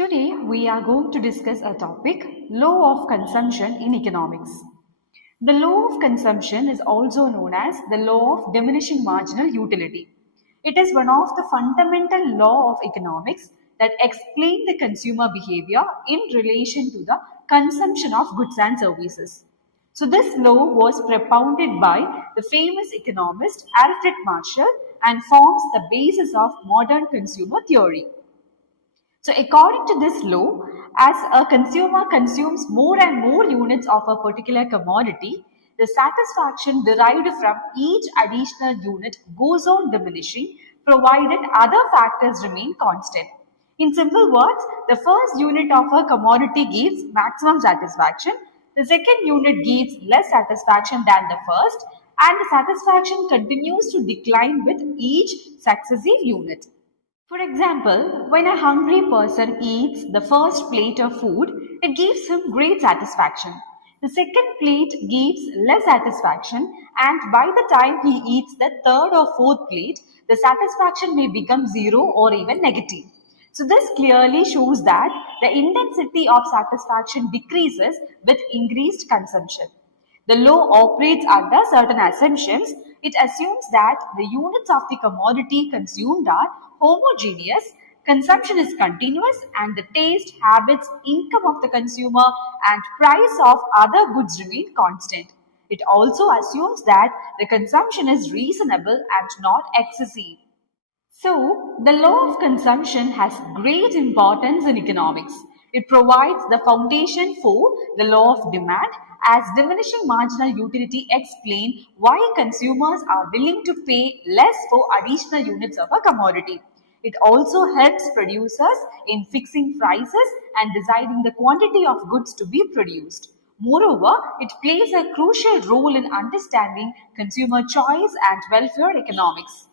Today we are going to discuss a topic, law of consumption in economics. The law of consumption is also known as the law of diminishing marginal utility. It is one of the fundamental law of economics that explain the consumer behavior in relation to the consumption of goods and services. So this law was propounded by the famous economist Alfred Marshall and forms the basis of modern consumer theory. So according to this law, as a consumer consumes more and more units of a particular commodity, the satisfaction derived from each additional unit goes on diminishing provided other factors remain constant. In simple words, the first unit of a commodity gives maximum satisfaction, the second unit gives less satisfaction than the first, and the satisfaction continues to decline with each successive unit. For example, when a hungry person eats the first plate of food, it gives him great satisfaction. The second plate gives less satisfaction, and by the time he eats the third or fourth plate, the satisfaction may become zero or even negative. So this clearly shows that the intensity of satisfaction decreases with increased consumption. The law operates under certain assumptions. It assumes that the units of the commodity consumed are homogeneous, consumption is continuous, and the taste, habits, income of the consumer and price of other goods remain constant. It also assumes that the consumption is reasonable and not excessive. So, the law of consumption has great importance in economics. It provides the foundation for the law of demand, as diminishing marginal utility explain why consumers are willing to pay less for additional units of a commodity. It also helps producers in fixing prices and deciding the quantity of goods to be produced. Moreover, it plays a crucial role in understanding consumer choice and welfare economics.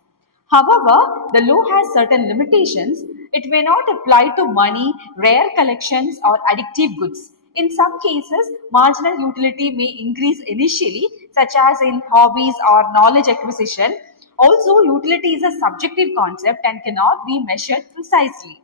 However, the law has certain limitations. It may not apply to money, rare collections, or addictive goods. In some cases, marginal utility may increase initially, such as in hobbies or knowledge acquisition. Also, utility is a subjective concept and cannot be measured precisely.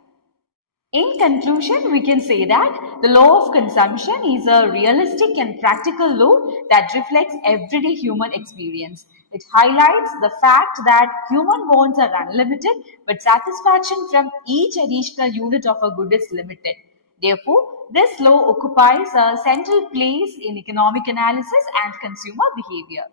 In conclusion, we can say that the law of consumption is a realistic and practical law that reflects everyday human experience. It highlights the fact that human wants are unlimited, but satisfaction from each additional unit of a good is limited. Therefore, this law occupies a central place in economic analysis and consumer behavior.